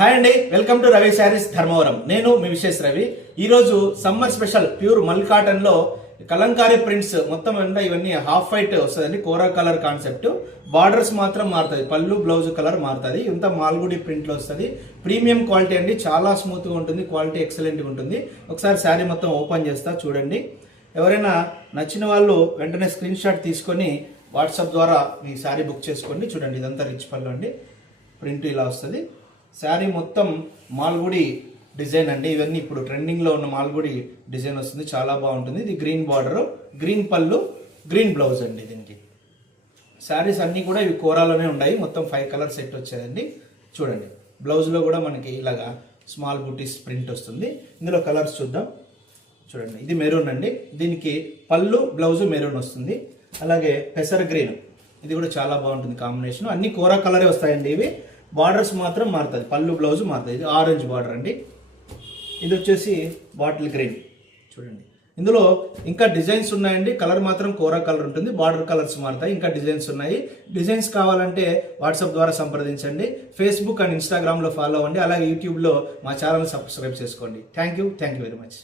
Hi అండి, welcome to Ravi saris Dharmavaram. నేను మీ విశేష్ రవి. ఈరోజు సమ్మర్ స్పెషల్ ప్యూర్ మల్ కాటన్ లో కలంకారీ ప్రింట్స్ మొత్తం అంతా ఇవన్నీ హాఫ్ వైట్ వస్తుందండి. కోరా కలర్ కాన్సెప్ట్. బార్డర్స్ మాత్రం మారుతుంది, పళ్ళు బ్లౌజ్ కలర్ మారుతుంది. ఇంత మాల్గుడి ప్రింట్ లో వస్తుంది. ప్రీమియం క్వాలిటీ అండి, చాలా స్మూత్ గా ఉంటుంది, క్వాలిటీ ఎక్సలెంట్ గా ఉంటుంది. ఒకసారి శారీ మొత్తం ఓపెన్ చేస్తా చూడండి. ఎవరైనా నచ్చిన వాళ్ళు వెంటనే స్క్రీన్ షాట్ తీసుకొని వాట్సాప్ ద్వారా మీ శారీ బుక్ చేసుకోండి. చూడండి, ఇదంతా రిచ్ పళ్ళు అండి. ప్రింట్ ఇలా వస్తుంది. శారీ మొత్తం మాల్గుడి డిజైన్ అండి. ఇవన్నీ ఇప్పుడు ట్రెండింగ్లో ఉన్న మాల్గుడి డిజైన్ వస్తుంది, చాలా బాగుంటుంది. ఇది గ్రీన్ బార్డర్, గ్రీన్ పళ్ళు, గ్రీన్ బ్లౌజ్ అండి. దీనికి శారీస్ అన్నీ కూడా ఇవి కోరాలోనే ఉన్నాయి. మొత్తం 5 కలర్ సెట్ వచ్చేదండి. చూడండి, బ్లౌజ్లో కూడా మనకి ఇలాగా స్మాల్ బూటీస్ ప్రింట్ వస్తుంది. ఇందులో కలర్స్ చూద్దాం. చూడండి, ఇది మెరూన్ అండి. దీనికి పళ్ళు బ్లౌజ్ మెరూన్ వస్తుంది. అలాగే పెసర గ్రీన్, ఇది కూడా చాలా బాగుంటుంది కాంబినేషన్. అన్ని కోరా కలరే వస్తాయండి. ఇవి బార్డర్స్ మాత్రం మారుతుంది, పళ్ళు బ్లౌజ్ మారుతుంది. ఇది ఆరెంజ్ బార్డర్ అండి. ఇది వచ్చేసి బాటిల్ గ్రీన్. చూడండి, ఇందులో ఇంకా డిజైన్స్ ఉన్నాయండి. కలర్ మాత్రం కోరా కలర్ ఉంటుంది, బార్డర్ కలర్స్ మారుతాయి. ఇంకా డిజైన్స్ ఉన్నాయి. డిజైన్స్ కావాలంటే వాట్సాప్ ద్వారా సంప్రదించండి. ఫేస్బుక్ అండ్ ఇన్స్టాగ్రామ్లో ఫాలో అవ్వండి. అలాగే యూట్యూబ్లో మా ఛానల్ సబ్స్క్రైబ్ చేసుకోండి. Thank you very much.